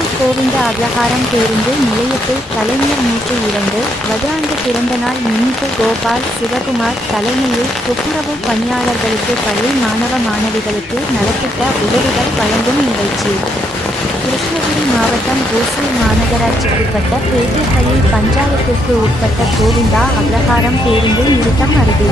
ஓசூர் கோவிந்த அக்ரஹாரம் பேருந்து நிலையத்தில் கலைஞர் 102 வதாண்டு பிறந்த நாள் முன்னிட்டு கோபால் சிவகுமார் தலைமையில் துப்புரவு பணியாளர்களுக்கு பள்ளி மாணவ மாணவிகளுக்கு நலத்திட்ட உதவிகள் வழங்கும் நிகழ்ச்சி. கிருஷ்ணகிரி மாவட்டம் ஓசூர் மாநகராட்சிக்குட்பட்ட பேட்டைப்பள்ளி பஞ்சாயத்திற்கு உட்பட்ட கோவிந்தா அக்ரஹாரம் பேருந்து நிறுத்தம் அருகே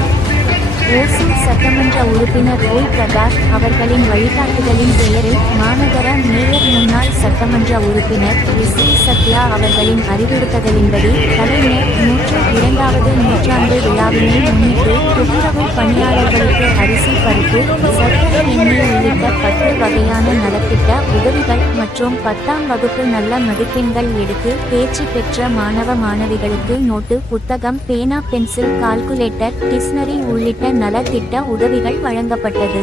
ஓசூர் சட்டமன்ற உறுப்பினர் ஓய் பிரகாஷ் அவர்களின் வழிகாட்டுதலின் பெயரில் மாநகர மேயர் முன்னாள் சட்டமன்ற உறுப்பினர் எஸ். சத்யா அவர்களின் அறிவுறுத்தலின்படி கலைஞர் 102வது நூற்றாண்டு விழாவினை முன்னிட்டு துப்புரவு பணியாளர்களுக்கு அரிசி, பருப்பு, சர்க்கரை, எண்ணெய் உள்ளிட்ட 10 வகையான நலத்திட்ட உதவிகள் மற்றும் 10ஆம் வகுப்பு நல்ல மதிப்பெண்கள் எடுத்து தேர்ச்சி பெற்ற மாணவ மாணவிகளுக்கு நோட்டு புத்தகம், பேனா, பென்சில், கால்குலேட்டர், டிக்ஷனரி உள்ளிட்ட நலத்திட்ட உதவிகள் வழங்கப்பட்டது.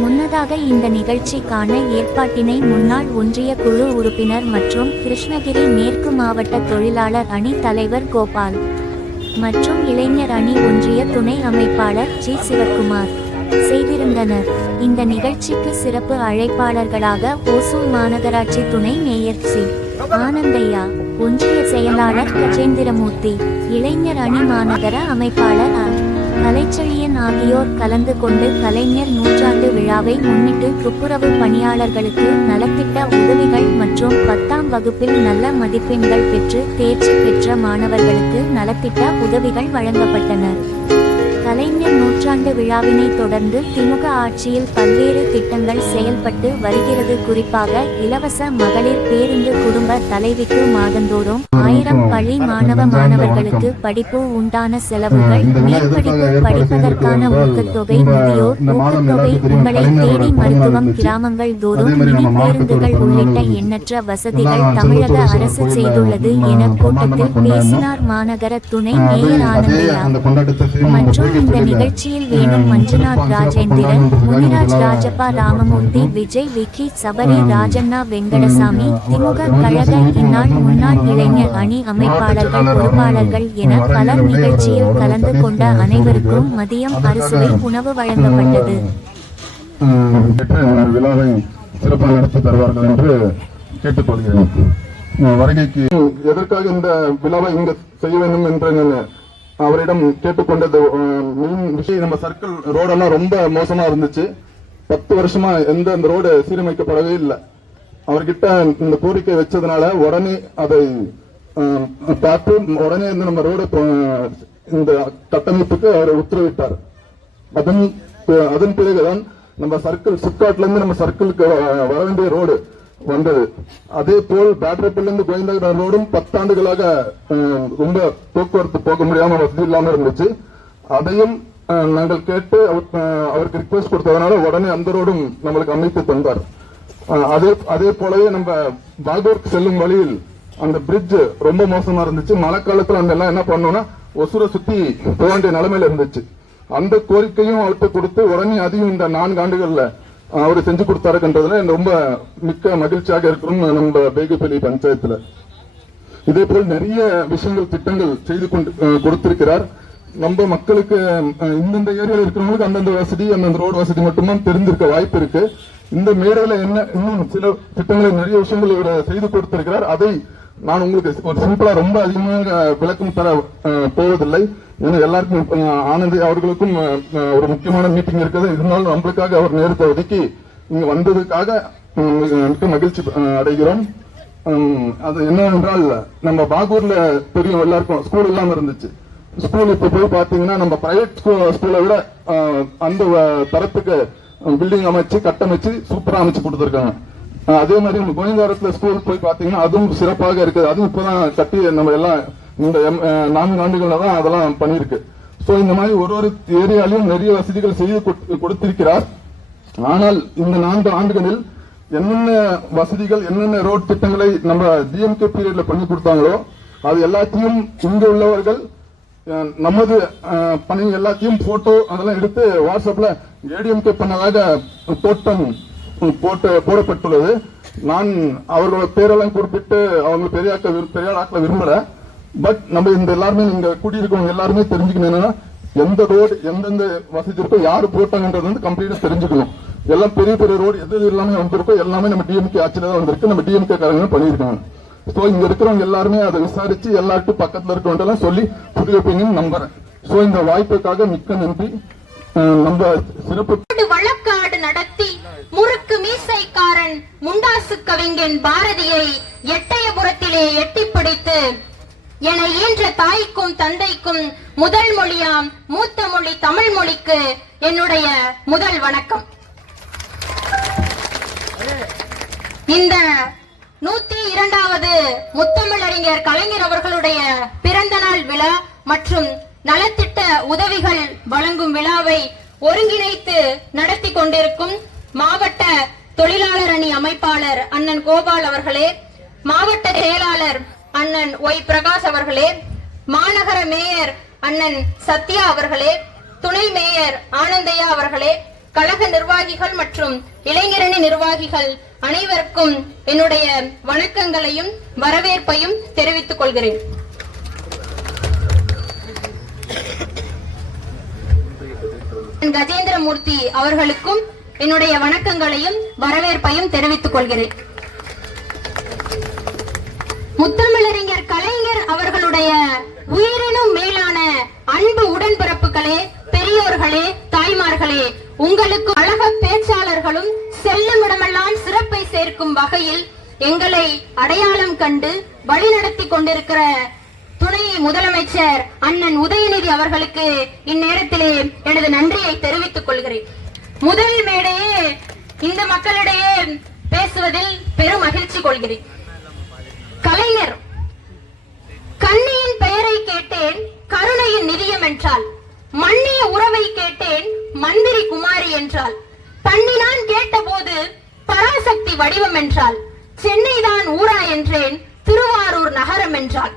முன்னதாக இந்த நிகழ்ச்சிக்கான ஏற்பாட்டினை முன்னாள் ஒன்றிய குழு உறுப்பினர் மற்றும் கிருஷ்ணகிரி மேற்கு மாவட்ட தொழிலாளர் அணி தலைவர் கோபால் மற்றும் இளைஞர் அணி ஒன்றிய துணை அமைப்பாளர் ஜி. சிவக்குமார் செய்திருந்தனர். இந்த நிகழ்ச்சிக்கு சிறப்பு அழைப்பாளர்களாக ஓசூர் மாநகராட்சி துணை மேயர் சி. ஆனந்தையா, ஒன்றிய செயலாளர் கஜேந்திரமூர்த்தி, இளைஞர் அணி மாநகர அமைப்பாளர் கலைச்செழியன் ஆகியோர் கலந்து கொண்டு கலைஞர் 100ஆண்டு விழாவை முன்னிட்டு துப்புரவு பணியாளர்களுக்கு நலத்திட்ட உதவிகள் மற்றும் 10ஆம் வகுப்பில் நல்ல மதிப்பெண்கள் பெற்று தேர்ச்சி பெற்ற மாணவர்களுக்கு நலத்திட்ட உதவிகள் வழங்கப்பட்டன. கலைஞர் 100ஆண்டு விழாவினை தொடர்ந்து திமுக ஆட்சியில் பல்வேறு திட்டங்கள் செயல்பட்டு வருகிறது. குறிப்பாக இலவச மகளிர் பேருந்து, குடும்ப தலைவிக்கு மாதந்தோறும் 1000 பள்ளி மாணவ மாணவர்களுக்கு படிப்பு உண்டான செலவுகள், மேற்படிப்பு படிப்பதற்கான ஊக்கத்தொகை, முதியோர் ஊக்கத்தொகை, உங்களை தேடி மருத்துவம், கிராமங்கள் தோறும் மினி பேருந்துகள் உள்ளிட்ட எண்ணற்ற வசதிகள் தமிழக அரசு செய்துள்ளது என கூட்டத்தில் பேசினார் மாநகர துணை மேயர் ஆனந்தையா. மற்றும் இந்த நிகழ்ச்சியில் வேணும் மஞ்சுநாத், ராஜேந்திரன், முனிராஜ், ராஜப்பா, ராமமூர்த்தி, விஜய், விக்கி, சபரி, ராஜண்ணா, வெங்கடசாமி, திமுக கழக இந்நாள் முன்னாள் இளைஞர் அணி அமைப்பாளர்கள், பொறுப்பாளர்கள் என பலர் நிகழ்ச்சியில் கலந்து கொண்ட அனைவருக்கும் மதியம் அறுசுவை உணவு வழங்கப்பட்டது. விழாவை சிறப்பாக நடத்தி தருவார்கள் என்று கேட்டுக்கொள்கிறேன். வருகைக்கு எதற்காக இந்த விழாவை இங்கு செய்ய வேண்டும் என்று அவரிடம் கேட்டுக்கொண்டது மெயின் விஷயம், நம்ம சர்க்கிள் ரோடெல்லாம் ரொம்ப மோசமா இருந்துச்சு. 10 வருஷமா எந்த ரோடு சீரமைக்கப்படவே இல்லை. அவர்கிட்ட இந்த கோரிக்கை வச்சதுனால உடனே அதை பார்த்து உடனே நம்ம ரோடு இந்த கட்டமைப்புக்கு அவர் உத்தரவிட்டார். அதன் பிறகுதான் நம்ம சர்க்கிள் சிப்காட்ல இருந்து நம்ம சர்க்கிளுக்கு வர வேண்டிய ரோடு வந்தது. அதே போல் பேட்டரிப்பில் இருந்து கோவிந்தகிரி ரோடும் 10 ஆண்டுகளாக ரொம்ப போக்குவரத்து போக முடியாம வசதி இல்லாம இருந்துச்சு. அதையும் நாங்கள் கேட்டு அவருக்கு ரிக்வெஸ்ட் கொடுத்ததுனால உடனே அந்த ரோடும் நம்மளுக்கு அமைத்து தந்தார். அதே போலவே நம்ம பாகூருக்கு செல்லும் வழியில் அந்த பிரிட்ஜ் ரொம்ப மோசமா இருந்துச்சு. மழை காலத்துல அந்த எல்லாம் என்ன பண்ணோம்னா ஒசூரை சுத்தி போக வேண்டிய நிலைமையில இருந்துச்சு. அந்த கோரிக்கையும் அவர்கிட்ட கொடுத்து உடனே அதையும் இந்த 4 ஆண்டுகள்ல அவரு செஞ்சு கொடுத்தாருன்றதுல ரொம்ப மிக்க மகிழ்ச்சியாக இருக்கிறோம். நம்ம பேகப்பள்ளி பஞ்சாயத்துல இதே போல் நிறைய விஷயங்கள், திட்டங்கள் செய்து கொடுத்திருக்கிறார். நம்ம மக்களுக்கு இந்தந்த ஏரியாவில் இருக்கிறவங்களுக்கு அந்தந்த வசதி, அந்தந்த ரோடு வசதி மட்டும்தான் தெரிஞ்சிருக்க வாய்ப்பு இருக்கு. இந்த மேடையில என்ன இன்னும் சில திட்டங்களை, நிறைய விஷயங்கள் இவர் செய்து கொடுத்திருக்கிறார். அதை நான் உங்களுக்கு ஒரு சிம்பிளா ரொம்ப அதிகமாக விளக்கம் தர போவதில்லை. ஏன்னா எல்லாருக்கும் ஆனந்தி அவர்களுக்கும் ஒரு முக்கியமான மீட்டிங் இருக்குது. இருந்தாலும் நம்மளுக்காக அவர் நேரத்தை ஒதுக்கி இங்க வந்ததுக்காக மிக்க மகிழ்ச்சி அடைகிறோம். அது என்னவென்றால், நம்ம பாகூர்ல தெரியும் எல்லாருக்கும் ஸ்கூல் இல்லாம இருந்துச்சு. ஸ்கூல் இப்ப போய் பாத்தீங்கன்னா நம்ம பிரைவேட் ஸ்கூலை விட அந்த தரத்துக்கு பில்டிங் அமைச்சு கட்டமைச்சு சூப்பரா அமைச்சு கொடுத்துருக்காங்க. அதே மாதிரி நம்ம கோயந்தாரத்துல ஸ்கூல் போய் பாத்தீங்கன்னா அதுவும் சிறப்பாக இருக்குது. அதுவும் இப்பதான் கட்டி நம்ம எல்லாம் இந்த 4 ஆண்டுகள்ல தான் அதெல்லாம் பண்ணிருக்கு. சோ இந்த மாதிரி ஒரு ஏரியாலையும் நிறைய வசதிகள் செய்து கொடுத்திருக்கிறார். ஆனால் இந்த 4 ஆண்டுகளில் என்னென்ன வசதிகள், என்னென்ன ரோட் திட்டங்களை நம்ம டிஎம்கே பீரியட்ல பண்ணி கொடுத்தாங்களோ அது எல்லாத்தையும் இங்க உள்ளவர்கள் நமது பணி எல்லாத்தையும் போட்டோ அதெல்லாம் எடுத்து வாட்ஸ்அப்ல ஏடிஎம்கே பண்ணதாக தோட்டம் போடப்பட்டுள்ளது. நான் அவர்களோட பேரெல்லாம் குறிப்பிட்டு அவங்க பெரிய ஆட்களை விரும்பல. பட் நம்ம இந்த எல்லாருமே இங்க கூட்டியிருக்கவங்க எல்லாருமே தெரிஞ்சுக்கணும், எந்த ரோடு எந்தெந்த வசதி இருக்கோ யாரு போட்டாங்கன்றது கம்ப்ளீட்டா தெரிஞ்சுக்கணும். எல்லாம் பெரிய பெரிய ரோடு எது எல்லாமே வந்திருக்கோ எல்லாமே நம்ம டிஎம்கே ஆட்சியில தான் வந்திருக்கு. நம்ம டிஎம்கே காரங்க பண்ணியிருக்காங்க. சோ இங்க இருக்கிறவங்க எல்லாருமே அதை விசாரிச்சு எல்லாருக்கும் பக்கத்துல இருக்கவங்க சொல்லி புரிய வைப்பீங்கன்னு நம்புறேன். சோ இந்த வாய்ப்புக்காக மிக்க நன்றி. நம்ம சிறப்பு வழக்காடு நடத்தி முறுக்கு மீசைக்காரன் முண்டாசு கவிஞன் பாரதியை எட்டயபுரத்திலே எட்டிப்பிடித்து என ஈன்ற தாய்க்கும் தந்தைக்கும் முதல் மொழியாம் மூத்த மொழி தமிழ் மொழிக்கு என்னுடைய முதல் வணக்கம். இந்த 102வது முத்தமிழறிஞர் கலைஞர் அவர்களுடைய பிறந்த நாள் விழா மற்றும் நலத்திட்ட உதவிகள் வழங்கும் விழாவை ஒருங்கிணைத்து நடத்தி கொண்டிருக்கும் மாவட்ட தொழிலாளர் அணி அமைப்பாளர் அண்ணன் கோபால் அவர்களே, மாவட்ட செயலாளர் அண்ணன் ஒய் பிரகாஷ் அவர்களே, மாநகர மேயர் அண்ணன் சத்யா அவர்களே, துணை மேயர் ஆனந்தையா அவர்களே, கழக நிர்வாகிகள் மற்றும் இளைஞரணி நிர்வாகிகள் அனைவருக்கும் என்னுடைய வணக்கங்களையும் வரவேற்பையும் தெரிவித்துக் கொள்கிறேன். கஜேந்திரமூர்த்தி அவர்களுக்கும் என்னுடைய வணக்கங்களையும் வரவேற்பையும் தெரிவித்துக் கொள்கிறேன். முத்தமிழறிஞர் கலைஞர் அவர்களுடைய உயிரினும் மேலான அன்பு உடன்பிறப்புகளே, பெரியோர்களே, தாய்மார்களே, உங்களுக்கு அழக பேச்சாளர்களும் செல்லுமிடமெல்லாம் சிறப்பை சேர்க்கும் வகையில் எங்களை அடையாளம் கண்டு வழிநடத்தி கொண்டிருக்கிற துணை முதலமைச்சர் அண்ணன் உதயநிதி அவர்களுக்கு இந்நேரத்திலே எனது நன்றியை தெரிவித்துக் கொள்கிறேன். முதல் மேடையே இந்த மக்களிடையே பேசுவதில் பெரும் மகிழ்ச்சி கொள்கிறேன். கலைஞர் கண்ணியின் பெயரை கேட்டேன் கருணையின் நிதியம் என்றால், மன்னிய உறவை கேட்டேன் மந்திரி குமாரி என்றால், பண்ணினான் கேட்டபோது பராசக்தி வடிவம் என்றால், சென்னைதான் ஊரா என்றேன் திருவாரூர் நகரம் என்றால்,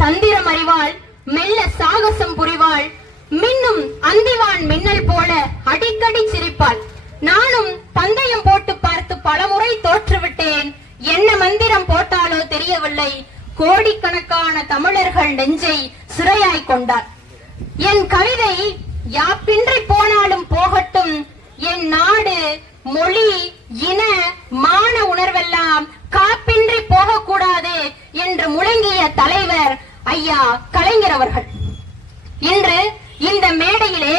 தந்திரம் அறிவாள் மெல்ல சாகசம் புரிவாள், மின்னும் அந்திவான் மின்னல் போல அடிக்கடி சிரிப்பாள், நானும் பந்தயம் போட்டு பார்த்து பலமுறை தோற்றுவிட்டேன், என்ன மந்திரம் போட்டாலோ தெரியவில்லை, கோடிக்கணக்கான தமிழர்கள் நெஞ்சை சிறையாய் கொண்டார், என் கவிதை யாப்பின்றி போனாலும் போகட்டும், என் நாடு மொழி இன மான உணர்வெல்லாம் காப்பின்றி போகக்கூடாது என்று முழங்கிய தலைவர் ஐயா கலைஞர் அவர்கள் இன்று இந்த மேடையிலே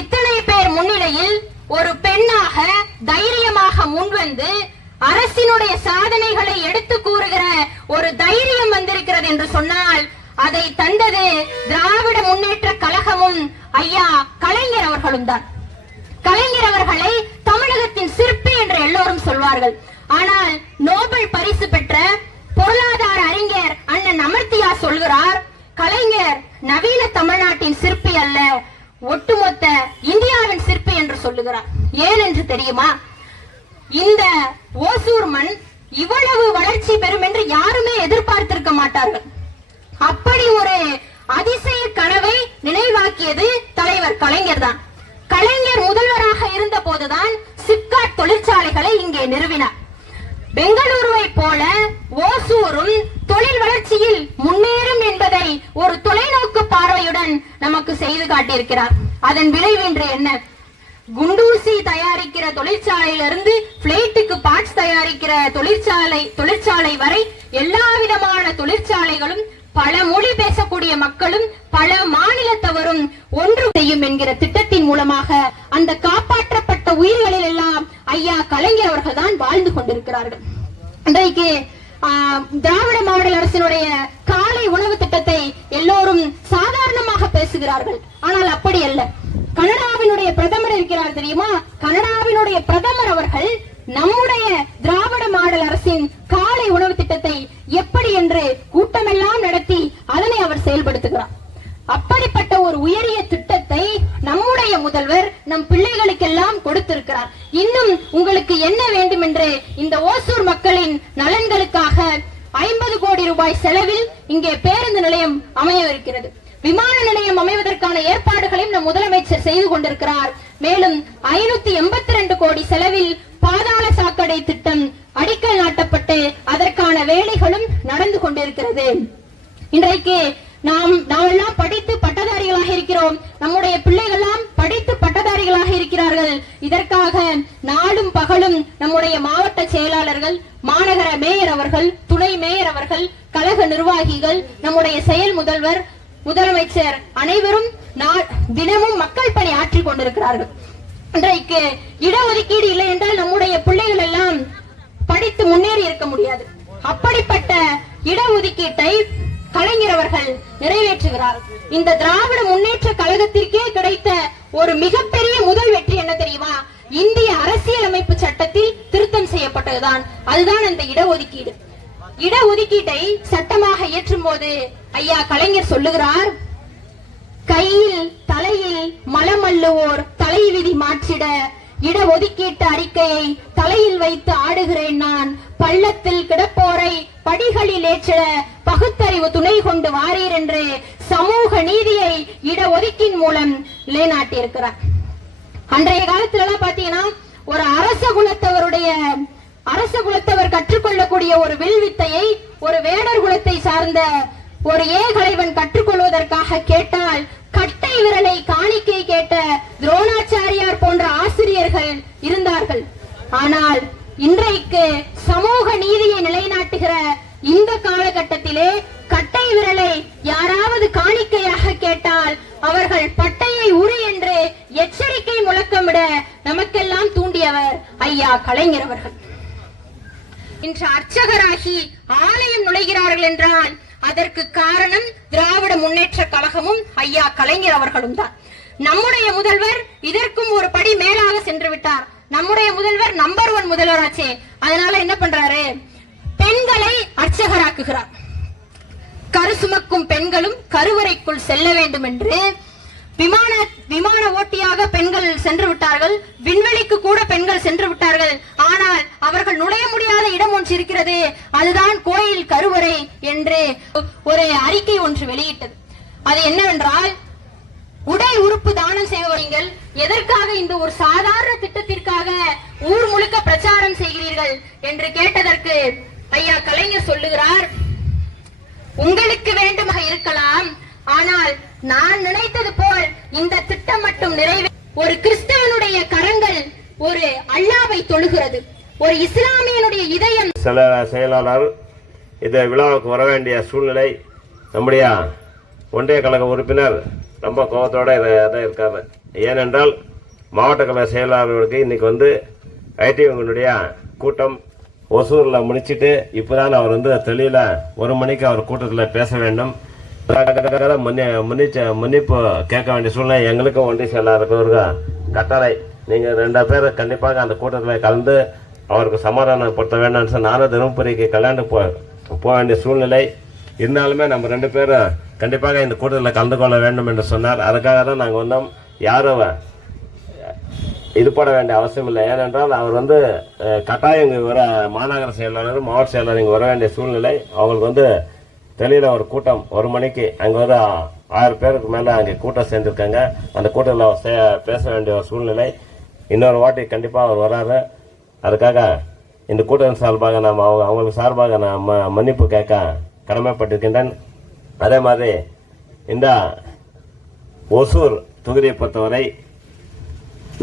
இத்தனை பேர் முன்னிலையில் ஒரு பெண்ணாக தைரியமாக முன்வந்து அரசினுடைய சாதனைகளை எடுத்து கூறுகிற ஒரு தைரியம் வந்திருக்கிறது என்று சொன்னால் அதை தந்தது திராவிட முன்னேற்ற கழகமும் ஐயா கலைஞர் அவர்களும் தான். கலைஞர் அவர்களை தமிழகத்தின் சிற்பி என்று எல்லோரும் சொல்வார்கள். ஆனால் நோபல் பரிசு பெற்ற பொருளாதார அறிஞர் அண்ணன் அமர்த்தியா சொல்கிறார், கலைஞர் நவீன தமிழ்நாட்டின் சிற்பி அல்ல, ஒட்டுமொத்த இந்தியாவின் சிற்பி என்று சொல்லுகிறார். ஏன் என்று தெரியுமா? இந்த ஓசூர் மண் இவ்வளவு வளர்ச்சி பெறும் என்று யாருமே எதிர்பார்த்திருக்க மாட்டார்கள். அப்படி ஒரு அதிசய கனவை நினைவாக்கியது தலைவர் கலைஞர் தான். கலைஞர் முதல்வராக இருந்த போதுதான் சிப்காட் தொழிற்சாலைகளை இங்கே நிறுவினார். பெங்களூருவை போல ஓசூரும் தொழில் வளர்ச்சியில் முன்னேறும் என்பதை ஒரு தொலைநோக்கு பார்வையுடன் நமக்கு செய்து காட்டியிருக்கிறார். அதன் விளைவு இன்று என்ன? குண்டூசி தயாரிக்கிற தொழிற்சாலையிலிருந்து பிளைட்டுக்கு பார்ட்ஸ் தயாரிக்கிற தொழிற்சாலை வரை எல்லா விதமான தொழிற்சாலைகளும் பல மொழி பேசக்கூடிய மக்களும் பல மாநிலத்தவரும் ஒன்று செய்யும் என்கிற திட்டத்தின் மூலமாக அந்த காப்பாற்றப்பட்ட உயிர்களில் எல்லாம் ஐயா கலைஞர் அவர்கள் தான் வாழ்ந்து கொண்டிருக்கிறார்கள். இன்றைக்கு திராவிட மாடல் அரசினுடைய காலை உணவு திட்டத்தை எல்லோரும் சாதாரணமாக பேசுகிறார்கள். ஆனால் அப்படி அல்ல. கனடாவினுடைய பிரதமர் இருக்கிறார் தெரியுமா? கனடாவினுடைய பிரதமர் அவர்கள் நம்முடைய திராவிட மாடல் அரசின் காலை உணவு திட்டத்தை எப்படி என்று கூட்டமெல்லாம் நடத்தி அதனை அவர் செயல்படுத்துகிறார். அப்படிப்பட்ட ஒரு உயரிய திட்டத்தை நம்முடைய முதல்வர் நம் பிள்ளைகளுக்கெல்லாம் கொடுத்திருக்கிறார். இன்னும் உங்களுக்கு என்ன வேண்டும் என்று இந்த ஓசூர் மக்களின் நலன்களுக்காக 50 கோடி ரூபாய் செலவில் இங்கே பேருந்து நிலையம் அமையவிருக்கிறது. விமான நிலையம் அமைவதற்கான ஏற்பாடுகளையும் நம் முதலமைச்சர் செய்து கொண்டிருக்கிறார். மேலும் 582 கோடி செலவில் பாதாள சாக்கடை திட்டம் அடிக்கல் நாட்டப்பட்டு அதற்கான வேலைகளும் நடந்து கொண்டிருக்கிறது. இன்றைக்கு நாம் எல்லாம் படித்து பட்டதாரிகளாக இருக்கிறோம். நம்முடைய பிள்ளைகள் எல்லாம் படித்து பட்டதாரிகளாக இருக்கிறார்கள். இதற்காக நாளும் பகலும் நம்முடைய மாவட்ட செயலாளர்கள், மாநகர மேயர் அவர்கள், துணை மேயர் அவர்கள், கழக நிர்வாகிகள், நம்முடைய செயல் முதல்வர், முதலமைச்சர் அனைவரும் தினமும் மக்கள் பணி ஆற்றிக் கொண்டிருக்கிறார்கள். இன்றைக்கு இடஒதுக்கீடு இல்லை என்றால் நம்முடைய பிள்ளைகள் எல்லாம் படித்து முன்னேறி இருக்க முடியாது. அப்படிப்பட்ட இடஒதுக்கீட்டை கலைஞர் அவர்கள் நிறைவேற்றுகிறார். இந்த திராவிட முன்னேற்ற கழகத்திற்கே கிடைத்த ஒரு மிகப்பெரிய முதல் வெற்றி என்ன தெரியுமா? இந்திய அரசியலமைப்பு சட்டத்தில் திருத்தம் செய்யப்பட்டதுதான். அதுதான் அந்த இடஒதுக்கீடு. இடஒதுக்கீட்டை சட்டமாக இயற்றும் போது ஐயா கலைஞர் சொல்லுகிறார், கையில் தலையில் மலமல்லுவோர் தலை விதி மாற்றிட இடஒதுக்கீட்டு அறிக்கையை தலையில் வைத்து ஆடுகிறேன் நான், பள்ளத்தில் கிடப்போரை படிகளில் ஏற்றிட பகுத்தறிவு துணை கொண்டு வாரீர் என்று சமூக நீதியை இடஒதுக்கீடு மூலம் நிலைநாட்டியிருக்கிறார். அன்றைய காலத்துல எல்லாம் பாத்தீங்கன்னா ஒரு அரச குலத்தவர் கற்றுக்கொள்ளக்கூடிய ஒரு வில்வித்தையை ஒரு வேடர் குலத்தை சார்ந்த ஒரு ஏகலைவன் கற்றுக்கொள்வதற்காக கேட்டால் கட்டை விரலை காணிக்கை கேட்ட துரோணாச்சாரியார் போன்ற ஆசிரியர்கள் இருந்தார்கள். ஆனால் இன்றைக்கு சமூக நீதியை நிலைநாட்டுகிற இந்த காலகட்டத்திலே கட்டை விரலை யாராவது காணிக்கையாக கேட்டால் அவர்கள் பட்டையை உரி என்று எச்சரிக்கை முழக்கமிட நமக்கெல்லாம் தூண்டியவர் ஐயா கலைஞர் அவர்கள். இன்று அர்ச்சகராகி ஆலயம் நுழைகிறார்கள் என்றால் அதற்கு காரணம் திராவிட முன்னேற்ற கழகமும் ஐயா கலைஞர் அவர்களும் தான். நம்முடைய முதல்வர் இதற்கும் ஒரு படி மேலாக சென்று விட்டார். நம்முடைய முதல்வர் நம்பர் 1 முதல்வராச்சே. அதனால என்ன பண்றாரு? பெண்களை அர்ச்சகராக்குகிறார். கரு சுமக்கும் பெண்களும் கருவறைக்குள் செல்ல வேண்டும் என்று விமான ஓட்டியாக பெண்கள் சென்று விட்டார்கள். விண்வெளிக்கு கூட பெண்கள் சென்று விட்டார்கள். ஆனால் அவர்கள் நுழைய முடியாத இடம் ஒன்று இருக்கிறது, அதுதான் கோயில் கருவறை என்று ஒரு அறிக்கை ஒன்று வெளியிட்டது. அது என்னவென்றால், உடை உறுப்பு தானம் செய்வீர்கள், எதற்காக இந்த ஒரு சாதாரண திட்டத்திற்காக ஊர் முழுக்க பிரச்சாரம் செய்கிறீர்கள் என்று கேட்டதற்கு ஐயா கலைஞர் சொல்லுகிறார், உங்களுக்கு வேண்டுமாக இருக்கலாம், ஆனால் நான் நினைத்தது போல் இந்த திட்டம் மட்டும் ஒரு கிறிஸ்தவனுடைய கரங்கள் ஒரு அல்லாவை தொழுகிறது, ஒரு இஸ்லாமியனுடைய இதயம். சில செயலாளர் இந்த விழாவுக்கு வர வேண்டிய சூழ்நிலை, நம்முடைய ஒன்றிய கழக உறுப்பினர் ரொம்ப கோபத்தோட இதை இருக்காரு. ஏனென்றால் மாவட்ட கழக செயலாளர்களுக்கு இன்னைக்கு ஐடிவிங்களுடைய கூட்டம் ஒசூரில் முடிச்சுட்டு இப்போதான் அவர் தெளிவில் 1 மணிக்கு அவர் கூட்டத்தில் பேச வேண்டும். மன்னிப்பு கேட்க வேண்டிய சூழ்நிலை எங்களுக்கும் ஒன்றிய செயலாளருக்கு ஒரு கட்டளை. நீங்கள் 2 பேர் கண்டிப்பாக அந்த கூட்டத்தில் கலந்து அவருக்கு சமாதானப்படுத்த வேண்டாம்னு நானும் தருமபுரிக்கு கல்யாணம் போக வேண்டிய சூழ்நிலை இருந்தாலுமே நம்ம 2 பேரும் கண்டிப்பாக இந்த கூட்டத்தில் கலந்து கொள்ள வேண்டும் என்று சொன்னார். அதுக்காக தான் நாங்கள் வந்தோம். யாரும் இது போட வேண்டிய அவசியம் இல்லை. ஏனென்றால் அவர் கட்டாயம் இங்கே வர மாநகர செயலாளர், மாவட்ட செயலாளர் இங்கே வர வேண்டிய சூழ்நிலை. அவங்களுக்கு தெளிவில் ஒரு கூட்டம் 1 மணிக்கு அங்கே 1000 பேருக்கு மேலே அங்கே கூட்டம் சேர்ந்துருக்காங்க. அந்த கூட்டத்தில் பேச வேண்டிய ஒரு சூழ்நிலை. இன்னொரு வாட்டி கண்டிப்பாக அவர் வராரு. அதுக்காக இந்த கூட்டம் சார்பாக நாம் அவங்களுக்கு சார்பாக நான் மன்னிப்பு கேட்க கடமைப்பட்டிருக்கின்றேன். அதே மாதிரி இந்த ஒசூர் தொகுதியை பொறுத்தவரை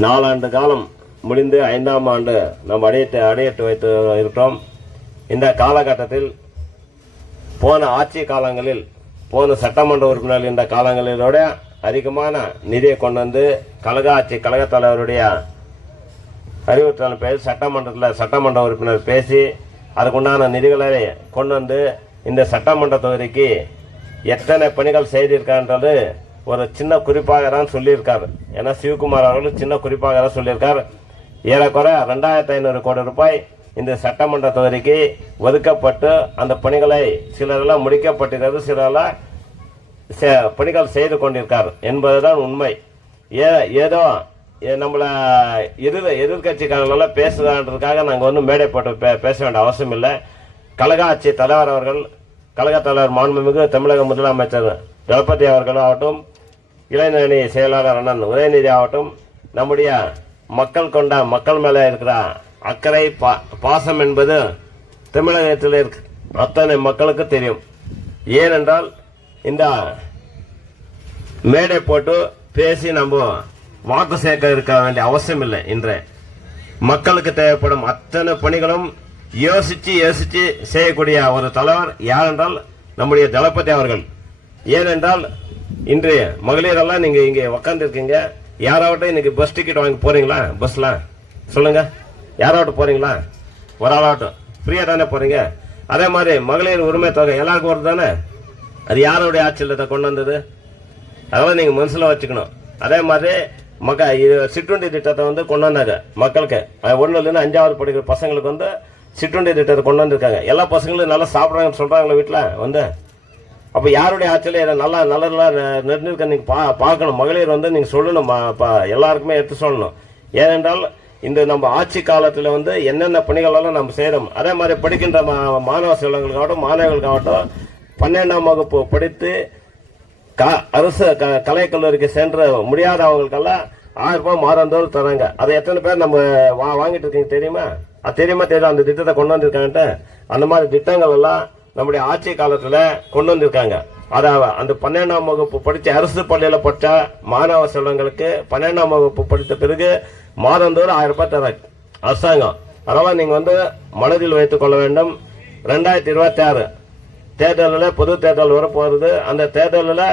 4 ஆண்டு காலம் முடிந்து 5ஆம் ஆண்டு நாம் அடியெட்டு வைத்து இருக்கிறோம். இந்த காலகட்டத்தில் போன ஆட்சி காலங்களில், போன சட்டமன்ற உறுப்பினர்கள் இந்த காலங்களிலோட அதிகமான நிதியை கொண்டு கழக ஆட்சி கழகத் தலைவருடைய அறிவுறுத்தல் பேசி சட்டமன்ற உறுப்பினர் பேசி அதுக்குண்டான நிதிகளை கொண்டு இந்த சட்டமன்ற தொகுதிக்கு எத்தனை பணிகள் செய்திருக்கான்றது ஒரு சின்ன குறிப்பாக தான் சொல்லியிருக்காரு. ஏன்னா சிவகுமார் அவர்கள் சின்ன குறிப்பாக தான் சொல்லியிருக்கார். ஏறக்குறை 2500 கோடி ரூபாய் இந்த சட்டமன்ற தொகுதிக்கு ஒதுக்கப்பட்டு அந்த பணிகளை சிலரெல்லாம் முடிக்கப்பட்டிருக்கிறது, சிலரெல்லாம் பணிகள் செய்து கொண்டிருக்கார் என்பதுதான் உண்மை. ஏதோ நம்மள எதிர்கட்சிக்காரங்களெல்லாம் பேசுதான்றதுக்காக நாங்கள் மேடை போட்டு பேச வேண்டிய அவசியம் இல்லை. கழக ஆட்சி தலைவர் அவர்கள், கழக தலைவர் மாண்புமிகு தமிழக முதலமைச்சர் தளபதி அவர்கள் ஆகட்டும், இளைஞரணி செயலாளர் அண்ணன் உதயநிதி ஆகட்டும், நம்முடைய மக்கள் மேலே இருக்கிற அக்கறை பாசம் என்பது தமிழகத்தில் இருக்கு அத்தனை மக்களுக்கு தெரியும். ஏனென்றால் இந்த மேடை போட்டு பேசி நம்ம வாக்கு சேர்க்க இருக்க வேண்டிய அவசியம் இல்லை. இன்றைய மக்களுக்கு தேவைப்படும் அத்தனை பணிகளும் யோசிச்சு யோசிச்சு செய்யக்கூடிய ஒரு தலைவர் யார் என்றால் நம்முடைய தளபதி அவர்கள். ஏனென்றால் இன்றைய மகளிர் எல்லாம் நீங்க இங்க உட்கார்ந்து இருக்கீங்க. யாராவட்டும் இன்னைக்கு பஸ் டிக்கெட் வாங்கி போறீங்களா? பஸ்ல சொல்லுங்க, யாராவட்டும் போறீங்களா? ஒரு ஆளாகட்டும் ஃப்ரீயா தானே போறீங்க. அதே மாதிரி மகளிர் உரிமை தொகை எல்லாருக்கும் வருது தானே. அது யாருடைய ஆட்சியில் கொண்டு வந்தது? அதெல்லாம் நீங்க மனசுல வச்சுக்கணும். அதே மாதிரி சிற்றுண்டி திட்டத்தை வந்து கொண்டு வந்தாங்க மக்களுக்கு. 1லேருந்து 5வது படிக்கிற பசங்களுக்கு வந்து சிற்றுண்டி திட்டத்தை கொண்டு வந்திருக்காங்க. எல்லா பசங்களும் நல்லா சாப்பிட்றாங்கன்னு சொல்றாங்களா வீட்டில் வந்து? அப்போ யாருடைய ஆட்சியில் நல்லா நல்லா நிர்ணயிக்க நீங்க பார்க்கணும். மகளிர் வந்து நீங்க சொல்லணும், எல்லாருக்குமே எடுத்து சொல்லணும். ஏனென்றால் இந்த நம்ம ஆட்சி காலத்தில் வந்து என்னென்ன பணிகளெல்லாம் நம்ம செய்யறோம். அதே மாதிரி படிக்கின்ற மாணவ செல்வங்களுக்காகட்டும் மாணவர்களுக்காகட்டும் 12ஆம் வகுப்பு படித்து அரசு கலைக்கல்லூரிக்கு சென்று முடியாதவங்களுக்கெல்லாம் 1000 ரூபாய் மாதந்தோறும் தராங்க. அதை எத்தனை பேர் நம்ம வாங்கிட்டு இருக்கீங்க தெரியுமா? அது தெரியுமா தெரியும் அந்த திட்டத்தை கொண்டு வந்திருக்காங்கன்ட்டு. அந்த மாதிரி திட்டங்கள் எல்லாம் நம்முடைய ஆட்சி காலத்துல கொண்டு வந்திருக்காங்க. அதாவது அந்த 12ஆம் வகுப்பு படிச்ச அரசு பள்ளியில படிச்ச மாணவ செல்வங்களுக்கு 12ஆம் வகுப்பு படித்த பிறகு மாதந்தோறும் 1000 ரூபாய் தராங்க அரசாங்கம். அதனால நீங்க வந்து மனதில் வைத்துக் கொள்ள வேண்டும். 2026 தேர்தலில் பொது தேர்தல் வரப்போறது. அந்த தேர்தலில்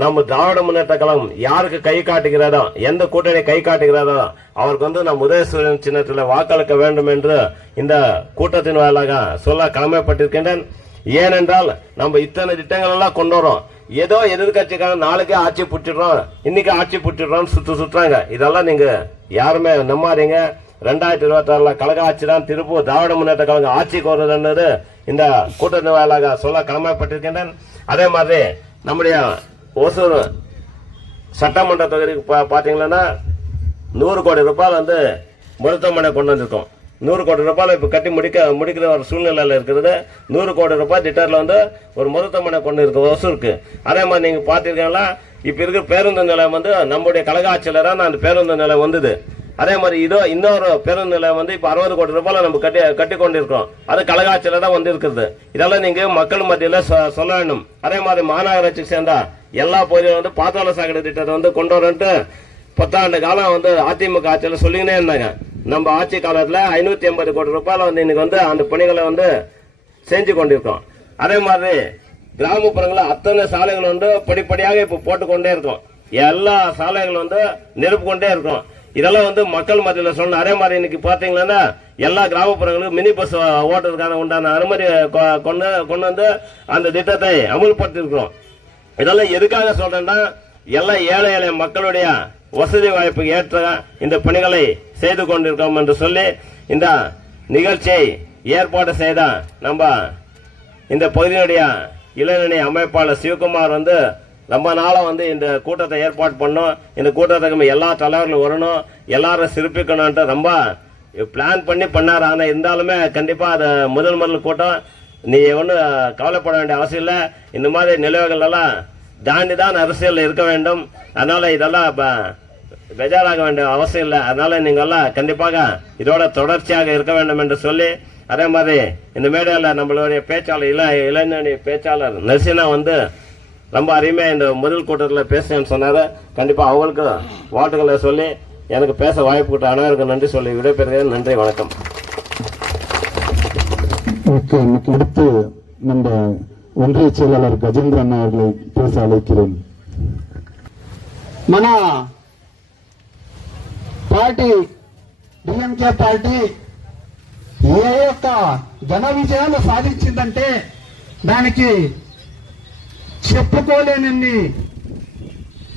நம்ம திராவிட முன்னேற்ற கழகம் யாருக்கு கை காட்டுகிறதோ, எந்த கூட்டணி கை காட்டுகிறதோ அவருக்கு வந்து நம்ம உதயசூரியன் சின்னத்தில் வாக்களிக்க வேண்டும் என்று இந்த கூட்டத்தின் வாயிலாக சொல்ல கடமைப்பட்டிருக்கின்றேன். ஏனென்றால் நம்ம இத்தனை திட்டங்கள் எல்லாம் கொண்டு வரோம். ஏதோ எதிர்கட்சிக்காக நாளைக்கே ஆட்சி புடிச்சிடுறோம், இன்னைக்கு ஆட்சி புடிச்சிடுறோம் சுற்றுறாங்க. இதெல்லாம் நீங்க யாருமே நம்பாதீங்க. 2026 கழக ஆட்சி தான் திருப்பூர் திராவிட முன்னேற்ற கழகம் ஆட்சிக்கு வருதுன்றது இந்த கூட்டத்தின் வாயிலாக சொல்ல கடமைப்பட்டிருக்கின்றேன். அதே மாதிரி நம்முடைய ஓசூர் சட்டமன்ற தொகுதிக்கு பாத்தீங்கன்னா 100 கோடி ரூபாய் வந்து மருத்துவமனை கொண்டு வந்திருக்கோம். 100 கோடி ரூபாய் இப்ப கட்டி முடிக்கிற ஒரு சூழ்நிலையில இருக்கிறது. 100 கோடி ரூபாய் திட்டத்தில் வந்து ஒரு மருத்துவமனை கொண்டு இருக்கு ஓசூருக்கு. அதே மாதிரி நீங்க பாத்தீங்கன்னா இப்ப இருக்கிற பேருந்து நிலையம் வந்து நம்முடைய கழக ஆட்சியில தான் அந்த பேருந்து நிலையம் வந்தது. அதே மாதிரி இன்னொரு பேருந்து நிலையம் வந்து இப்ப 60 கோடி ரூபாய் நம்ம கட்டி கொண்டிருக்கோம். அது கழக ஆட்சியில தான் வந்து இருக்குது. இதெல்லாம் நீங்க மக்கள் மத்தியில சொல்ல வேண்டும். அதே மாதிரி மாநகராட்சிக்கு சேர்ந்தா எல்லா பகுதியிலும் வந்து பாதாள சாக்கடை திட்டத்தை வந்து கொண்டு வரன்ட்டு 10 ஆண்டு காலம் வந்து அதிமுக ஆட்சியில சொல்லிக்கினே இருந்தாங்க. நம்ம ஆட்சி காலத்துல 580 கோடி ரூபாயில வந்து இன்னைக்கு வந்து அந்த பணிகளை வந்து செஞ்சு கொண்டிருக்கோம். அதே மாதிரி கிராமப்புறங்களில் அத்தனை சாலைகள் வந்து படிப்படியாக இப்ப போட்டுக்கொண்டே இருக்கும். எல்லா சாலைகளும் வந்து நெருப்பு கொண்டே இருக்கும். இதெல்லாம் வந்து மக்கள் மத்தியில் சொல்லணும். அதே மாதிரி இன்னைக்கு பாத்தீங்கன்னா எல்லா கிராமப்புறங்களுக்கும் மினி பஸ் ஓட்டுறதுக்கான உண்டான அனுமதி கொண்டு வந்து அந்த திட்டத்தை அமுல்படுத்தி இருக்கிறோம். இதெல்லாம் எதுக்காக சொல்றேன்னா எல்லா ஏழை மக்களுடைய வசதி வாய்ப்புக்கு ஏற்ற இந்த பணிகளை செய்து கொண்டிருக்கோம் என்று சொல்லி இந்த நிகழ்ச்சியை ஏற்பாடு செய்த நம்ம இந்த பகுதியினுடைய இளைஞரணி அமைப்பாளர் சிவகுமார் வந்து ரொம்ப நாளா வந்து இந்த கூட்டத்தை ஏற்பாடு பண்ணோம். இந்த கூட்டத்துக்கு எல்லா தலைவர்களும் வரணும், எல்லாரும் சிறப்பிக்கணும்ட்டு ரொம்ப பிளான் பண்ணி பண்ணாரு. ஆனா இருந்தாலுமே கண்டிப்பா அது முதல் கூட்டம். நீ ஒன்றும் கவலைப்பட வேண்டிய அவசியம் இல்லை. இந்த மாதிரி நிலவுகள் எல்லாம் தாண்டி தான் அரசியல் இருக்க வேண்டும். அதனால இதெல்லாம் பெஜாராக வேண்டிய அவசியம் இல்லை. அதனால நீங்க எல்லாம் கண்டிப்பாக இதோட தொடர்ச்சியாக இருக்க வேண்டும் என்று சொல்லி, அதே மாதிரி இந்த மேடையில் நம்மளுடைய பேச்சாளர் இளைஞரணி பேச்சாளர் நர்சினா வந்து ரொம்ப அருமையா இந்த முதல் கூட்டத்தில் பேசுறேன்னு சொன்னாரு. கண்டிப்பா அவங்களுக்கு வாழ்த்துக்களை சொல்லி எனக்கு பேச வாய்ப்பு கொடுத்த அனைவருக்கும் நன்றி சொல்லி விடைபெறுகிறேன். நன்றி, வணக்கம். அடுத்து நம்ம ஒன்றிய செயலாளர் கஜேந்திரன் அவர்களை பேச அழைக்கிறேன். మన పార్టీ డిఎంకే పార్టీ ఏ యొక్క ఘన విజయాలు సాధించిందంటే దానికి చెప్పుకోలేనన్ని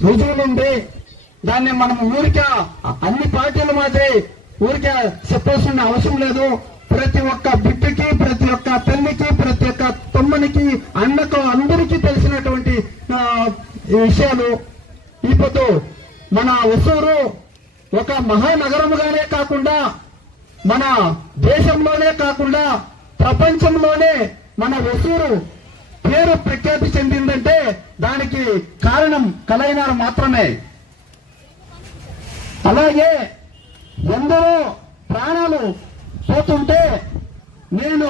రుజువులుంది. దాన్ని మనం ఊరికే అన్ని పార్టీలు మాదిరి ఊరికే చెప్పాల్సిన అవసరం లేదు. ప్రతి ఒక్క బిడ్డకి, ప్రతి ఒక్క తల్లికి, ప్రతి ఒక్క తమ్మునికి, అన్నకు అందరికీ తెలిసినటువంటి విషయాలు. ఇప్పుడు మన ఒసూరు ఒక మహానగరముగానే కాకుండా మన దేశంలోనే కాకుండా ప్రపంచంలోనే మన ఒసూరు పేరు ప్రఖ్యాతి చెందిందంటే దానికి కారణం కలైనారు మాత్రమే. అలాగే ఎందరో ప్రాణాలు పోతుంటే నేను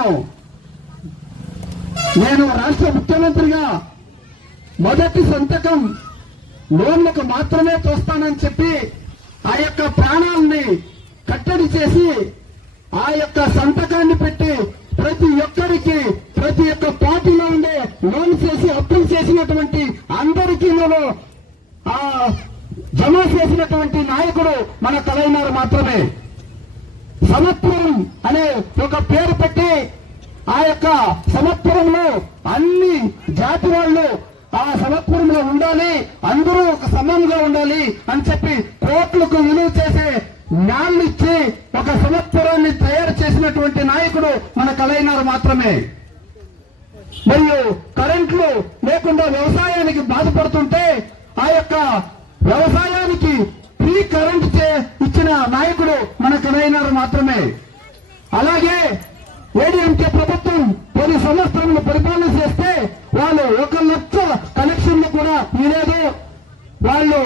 రాష్ట్ర ముఖ్యమంత్రిగా మొదటి సంతకం లోన్లకు మాత్రమే తోస్తానని చెప్పి ఆ యొక్క ప్రాణాలని కట్టడి చేసి ఆ యొక్క సంతకాన్ని పెట్టి ప్రతి ఒక్కరికి ప్రతి ఒక్క పార్టీలో ఉండే లోన్ చేసి అప్పులు చేసినటువంటి అందరికీ ఆ జమ చేసినటువంటి నాయకుడు మన కలైనారు మాత్రమే. సమత్పురం అనే ఒక పేరు పెట్టి ఆ యొక్క సమత్పురంలో అన్ని జాతి వాళ్ళు ఆ సమత్పురంలో ఉండాలి, అందరూ ఒక సమానంగా ఉండాలి అని చెప్పి కోట్లకు విలువ చేసే న్యాయాలు ఇచ్చి ఒక సమత్పురాన్ని తయారు చేసినటువంటి నాయకుడు మన కలైనారు మాత్రమే. మరియు కరెంట్లు లేకుండా వ్యవసాయానికి బాధపడుతుంటే ఆ యొక్క వ్యవసాయానికి ఫ్రీ కరెంట్ ఇచ్చిన నాయకుడు మన కలైనారు మాత్రమే. అలాగే ఏడీఎంకే ప్రభుత్వం 10 సంవత్సరాలు పరిపాలన చేస్తే వాళ్ళు 1 లక్ష కనెక్షన్లు కూడా ఇవ్వలేదు. వాళ్ళు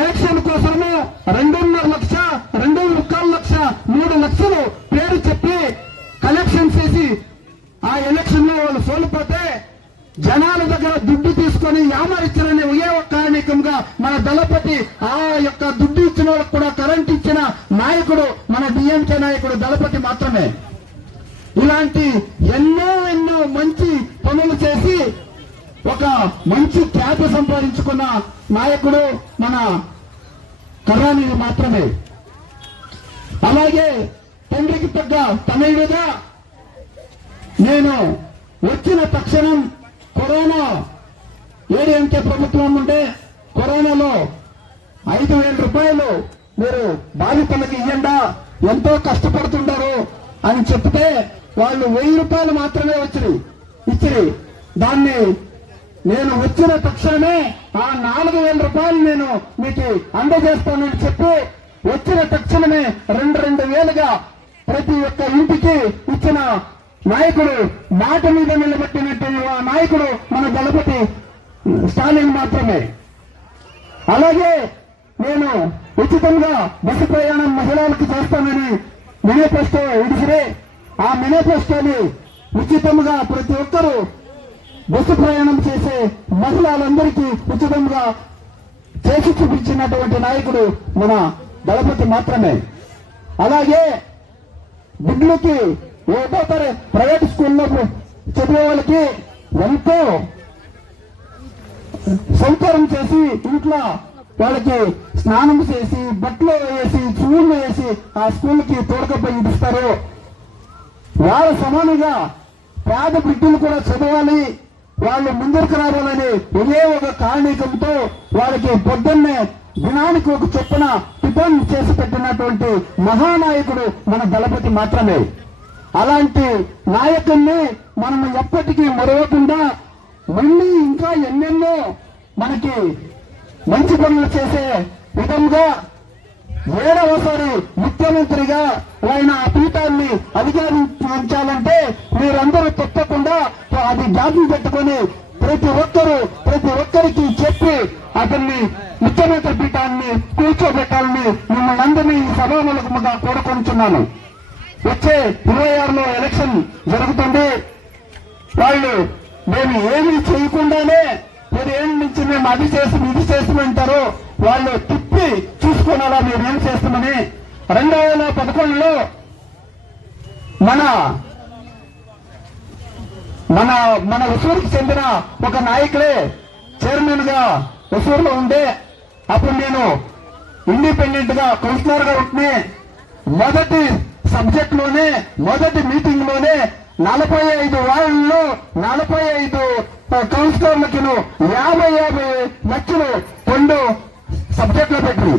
ఎలక్షన్ కోసము 2.5 లక్ష, 2.25 లక్ష, 3 లక్షలు పేరు చెప్పి కలెక్షన్ చేసి ఆ ఎలక్షన్ లో వాళ్ళు సోలిపోతే జనాల దగ్గర దుడ్డు తీసుకొని యామరిచ్చారనే ఒకే ఒక కారణికంగా మన దళపతి ఆ యొక్క దుడ్డు ఇచ్చిన వాళ్ళకు కూడా కరెంట్ ఇచ్చిన నాయకుడు మన డిఎంకే నాయకుడు దళపతి మాత్రమే. ఇలాంటి ఎన్నో మంచి పనులు చేసి ఒక మంచి ఖ్యాతి సంపాదించుకున్న నాయకుడు మన కరుణానిధి మాత్రమే. అలాగే తండ్రికి తగ్గ తనయుడుగా నేను వచ్చిన తక్షణం కరోనా ఏడీఎంకే ప్రభుత్వం ఉంటే కరోనాలో 5,000 రూపాయలు మీరు బాధితులకు ఇయ్యండా, ఎంతో కష్టపడుతుంటారు అని చెప్తే వాళ్ళు 1,000 రూపాయలు మాత్రమే ఇచ్చిరి. దాన్ని నేను వచ్చిన తక్షణమే ఆ 4,000 రూపాయలు నేను మీకు అందజేస్తానని చెప్పి వచ్చిన తక్షణమే 2,000గా ప్రతి ఒక్క ఇంటికి ఇచ్చిన నాయకుడు, మాట మీద నిలబెట్టినట్టు ఆ నాయకుడు మన దళపతి స్టాలిన్ మాత్రమే. అలాగే నేను ఉచితంగా బస్సు ప్రయాణం మహిళలకు చేస్తానని మేనిఫెస్టో ఇడిసిరే ఆ మేనిఫెస్టోని ఉచితంగా ప్రతి ఒక్కరూ బస్సు ప్రయాణం చేసే మహిళలందరికీ ఉచితంగా చేసి చూపించినటువంటి నాయకుడు మన దళపతి మాత్రమే. అలాగే బిడ్డలకి ఏదోతరే ప్రైవేట్ స్కూల్లో చదివే వాళ్ళకి ఎంతో సౌకర్యం చేసి ఇంట్లో వాళ్ళకి స్నానం చేసి బట్టలు వేసి చూళ్ళు వేసి ఆ స్కూల్కి తోడుకపోయి ఇస్తారు. వాళ్ళ సమానంగా పేద బిడ్డలు కూడా చదవాలి, వాళ్ళు ముందరికి రావాలని ఒకే ఒక కారణికంతో వాళ్ళకి పొద్దున్నే దినానికి ఒక చొప్పున టిఫిన్ చేసి పెట్టినటువంటి మహానాయకుడు మన దళపతి మాత్రమే. అలాంటి నాయకుల్ని మనం ఎప్పటికీ మరవకుండా మళ్ళీ ఇంకా ఎన్నెన్నో మనకి మంచి పనులు చేసే విధంగా 7వసారి ముఖ్యమంత్రిగా ఆయన ఆ పీఠాన్ని అధికారించాలంటే మీరందరూ తప్పకుండా అది జ్ఞాపకం పెట్టుకుని ప్రతి ఒక్కరికి చెప్పి అతన్ని ముఖ్యమంత్రి పీఠాన్ని కూర్చోబెట్టాలని మిమ్మల్ని అందరినీ ఈ సభాముఖంగా కోరుకుంటున్నాను. వచ్చే 26లో ఎలక్షన్ జరుగుతుంది. వాళ్ళు మేము ఏమీ చేయకుండానే 10 ఏళ్ళ నుంచి మేము అది చేసి ఇది చేస్తామంటారు. వాళ్ళు తిప్పి చూసుకోవాలా మేము ఏం చేస్తామని. 2011లో మన ఉసూరుకి చెందిన ఒక నాయకులే చైర్మన్ గా ఉసూరులో ఉండే అప్పుడు నేను ఇండిపెండెంట్ గా కౌన్సిలర్ గా ఉంటే మొదటి సబ్జెక్ట్ లోనే మొదటి మీటింగ్ లోనే 45 వార్డుల్లో 45 కౌన్సిలర్లకి 50 లక్షలు ఫండ్ సబ్జెక్ట్ లో పెట్టి,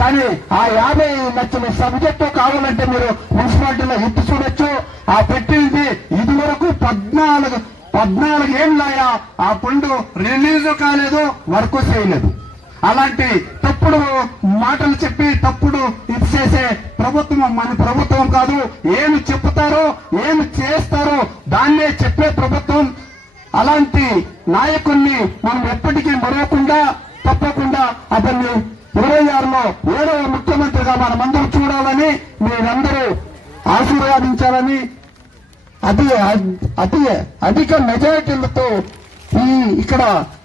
కానీ ఆ 50 లక్షల సబ్జెక్టు కావాలంటే మీరు మున్సిపాలిటీలో ఎత్తి చూడొచ్చు. ఆ పెట్టింది ఇది వరకు 14 ఏళ్ళాయా ఆ ఫండ్ రిలీజ్ కాలేదు, వర్క్ చేయలేదు. అలాంటి తప్పుడు మాటలు చెప్పి తప్పుడు ఇది చేసే ప్రభుత్వం మన ప్రభుత్వం కాదు. ఏమి చెప్తారో ఏమి చేస్తారో దాన్నే చెప్పే ప్రభుత్వం. అలాంటి నాయకుల్ని మనం ఎప్పటికీ మరవకుండా తప్పకుండా అతన్ని 26లో 7వ ముఖ్యమంత్రిగా మనమందరూ చూడాలని మీరందరూ ఆశీర్వాదించాలని అధిక మెజారిటీలతో ఇక్కడ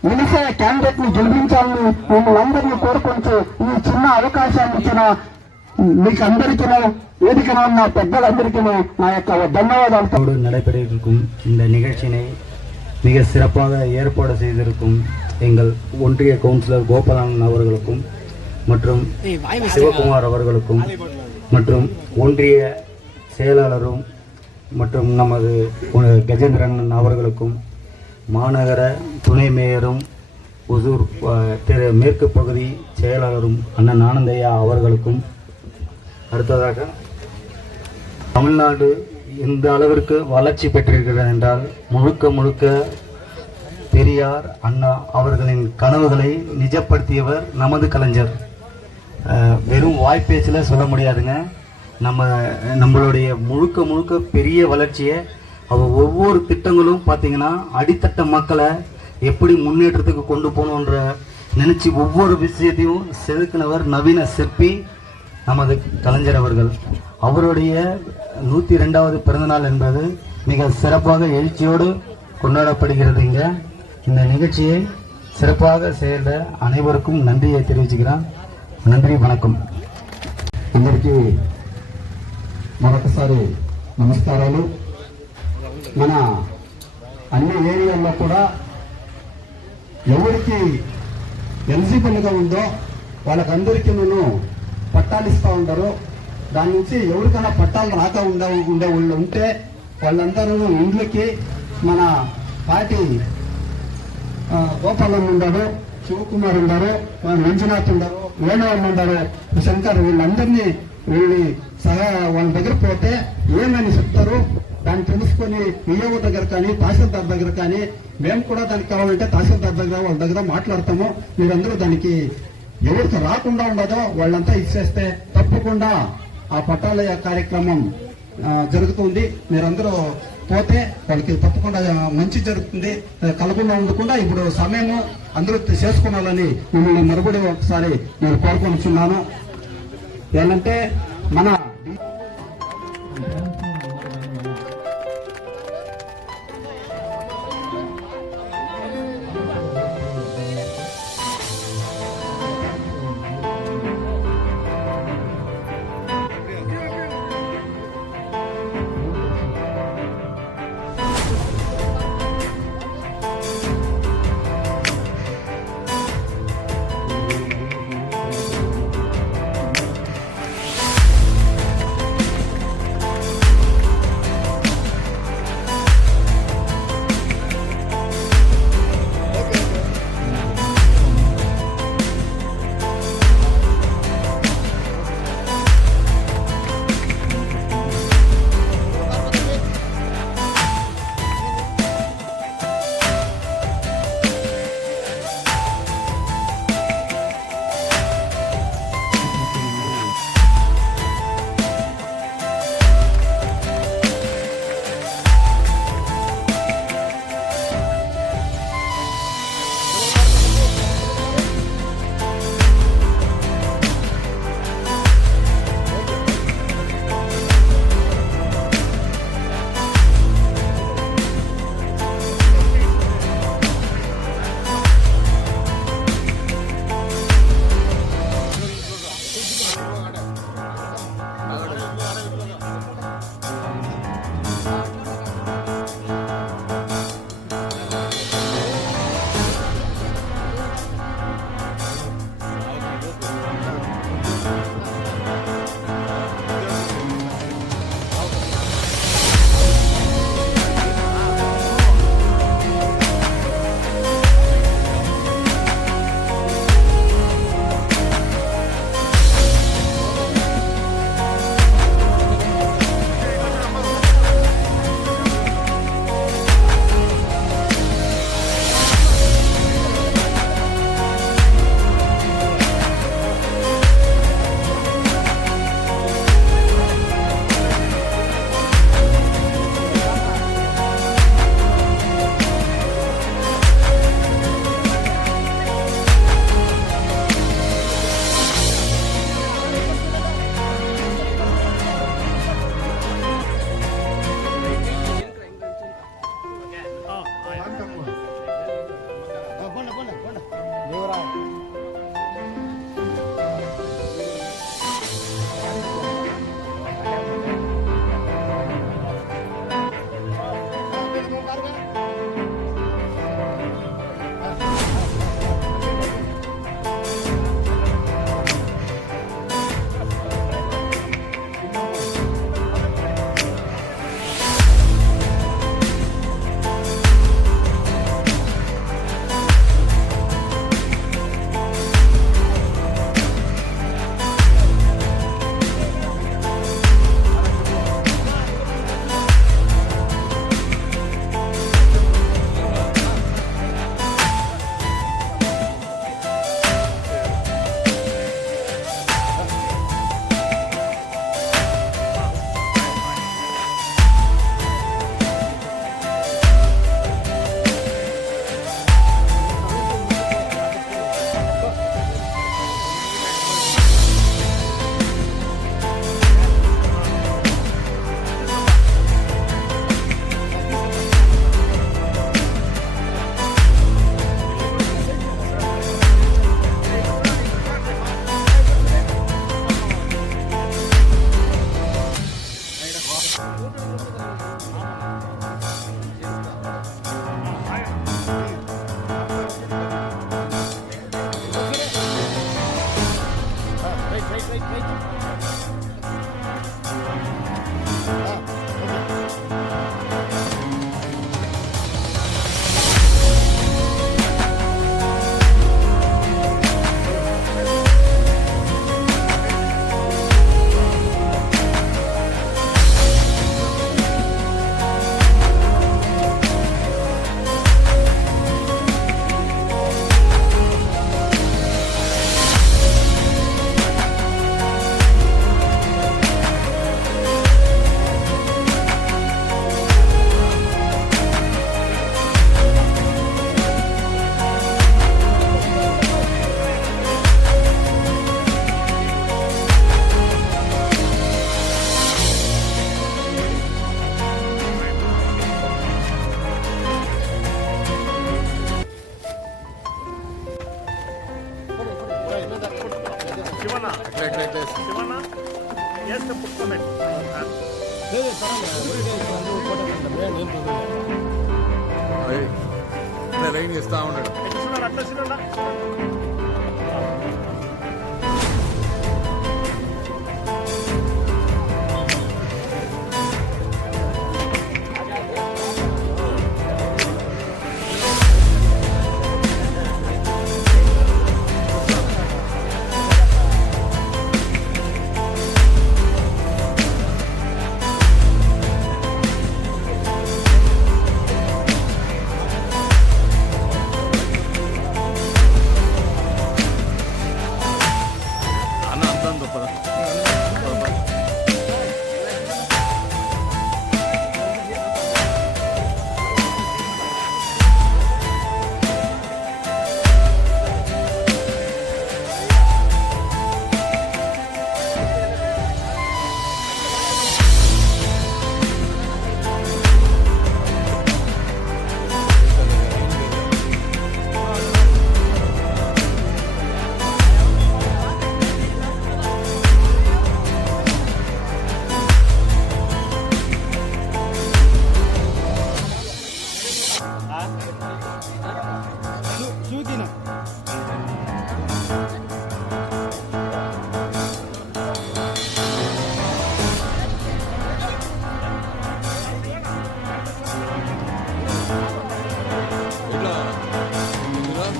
నిలిసే క్యాండిడేట్ ని గెలిపించాలని మిమ్మల్ని అందరినీ కోరుకుంటూ ఈ చిన్న అవకాశాన్ని ఇచ్చిన మీకు అందరికీ வேதிக்கணும் ఉన్న பெண்களுக்கு నా యొక్క ధన్యవాదాలు. நடைபெற இருக்கும் இந்த நிகழ்ச்சியினை மிக சிறப்பாக ஏற்பாடு செய்திருக்கும் எங்கள் ஒன்றிய கவுன்சிலர் கோபாலன் அவர்களுக்கும் மற்றும் சிவகுமார் அவர்களுக்கும் மற்றும் ஒன்றிய செயலாளரும் மற்றும் நமது கஜேந்திரன் அவர்களுக்கும் மாநகர துணை மேயரும் ஒசூர் மேற்கு பகுதி செயலாளரும் அண்ணன் ஆனந்தையா அவர்களுக்கும், அடுத்ததாக தமிழ்நாடு இந்த அளவிற்கு வளர்ச்சி பெற்றிருக்கிறது என்றால் முழுக்க முழுக்க பெரியார் அண்ணா அவர்களின் கனவுகளை நிஜப்படுத்தியவர் நமது கலைஞர். வெறும் வாய்ப்பேச்சில் சொல்ல முடியாதுங்க. நம்மளுடைய முழுக்க முழுக்க பெரிய வளர்ச்சியை அவர் ஒவ்வொரு திட்டங்களும் பார்த்தீங்கன்னா அடித்தட்ட மக்களை எப்படி முன்னேற்றத்துக்கு கொண்டு போகணுன்ற நினச்சி ஒவ்வொரு விஷயத்தையும் செதுக்கினவர் நவீன சிற்பி நமது கலைஞர் அவர்கள். அவருடைய 102வது பிறந்தநாள் என்பது மிக சிறப்பாக எழுச்சியோடு கொண்டாடப்படுகிறதுங்க. இந்த நிகழ்ச்சியை சிறப்பாக செய்த அனைவருக்கும் நன்றியை தெரிவிச்சுக்கிறேன். நன்றி, வணக்கம். అందరికీ మరొకసారి నమస్కారాలు. మన అన్ని ఏరియాల్లో కూడా ఎవరికి ఎలిజిబుల్గా ఉందో వాళ్ళకందరికీ పట్టాలు ఇస్తూ ఉంటారు. దాని నుంచి ఎవరికైనా పట్టాలు రాక ఉండే వాళ్ళు ఉంటే వాళ్ళందరూ ఇండ్లకి మన పార్టీ గోపాలన్ ఉన్నారు, శివకుమార్ ఉన్నారు, మంజునాథ్ ఉన్నారు, వేణువన్ ఉన్నారు, శంకర్, వీళ్ళందరినీ వాళ్ళ దగ్గర పోతే ఏమని చెప్తారు దాన్ని తెలుసుకొని విఏఓ దగ్గర కానీ తహసీల్దార్ దగ్గర కానీ మేము కూడా దానికి కావాలంటే తహసీల్దార్ దగ్గర వాళ్ళ దగ్గర మాట్లాడతాము. మీరందరూ దానికి ఎవరికి రాకుండా ఉండదో వాళ్ళంతా ఇచ్చేస్తే తప్పకుండా ఆ పట్టాల కార్యక్రమం జరుగుతుంది. మీరందరూ పోతే వాళ్ళకి తప్పకుండా మంచి జరుగుతుంది. కలగకుండా ఉండకుండా ఇప్పుడు సమయము అందరూ చేసుకోవాలని మిమ్మల్ని మరుబడి ఒకసారి నేను కోరుకుంటున్నాను. ఏంటంటే మన లైన్ ఇస్తా ఉన్నాడు. అన్న అంతా గొప్పదా. ఇట్లా ఇలా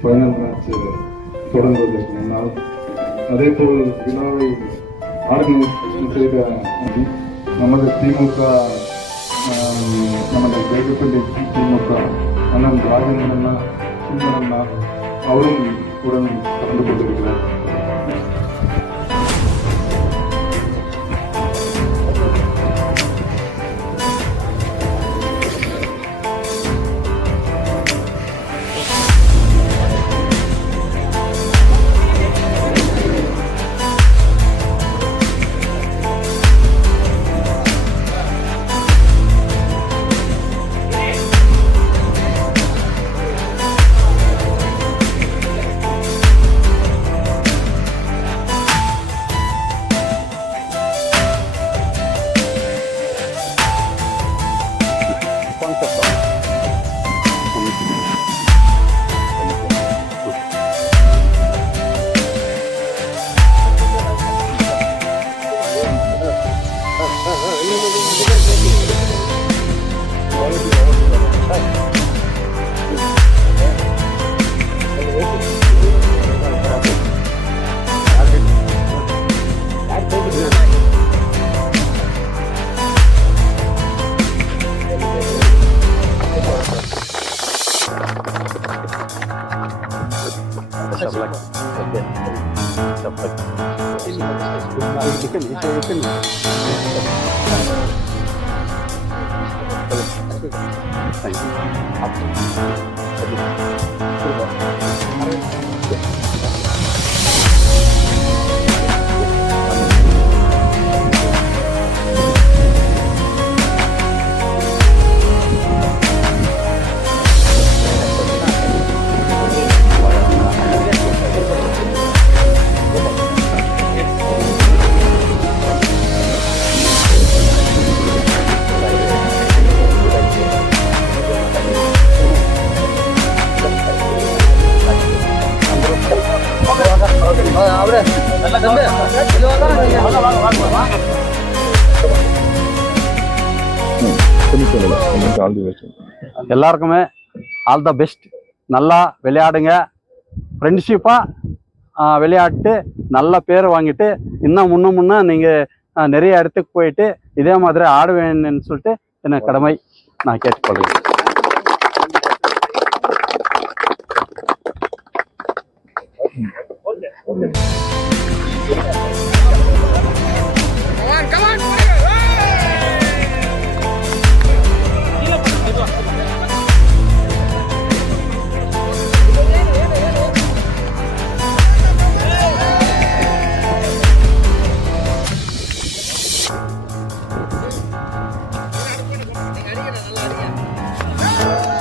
ஃபைனல் மேட்ச் தொடர்ந்தது முன்னால் அதேபோல் விழாவை ஆர்கனைசேஷன் செய்த நமது திமுக நமது வேகப்பள்ளி திமுக அண்ணன் ராஜேந்திரன் அண்ணா சுந்தர் அண்ணா அவரும் உடன் கலந்து கொண்டிருக்கிறார். எல்லாருக்குமே ஆல் த பெஸ்ட். நல்லா விளையாடுங்க, ஃப்ரெண்ட்ஷிப்பாக விளையாட்டு நல்ல பேர் வாங்கிட்டு இன்னும் முன்ன நீங்கள் நிறைய இடத்துக்கு போயிட்டு இதே மாதிரி ஆடுவேன்னு சொல்லிட்டு எனக்கு கடமை நான் கேட்டுக்கொள்கிறேன். Hey!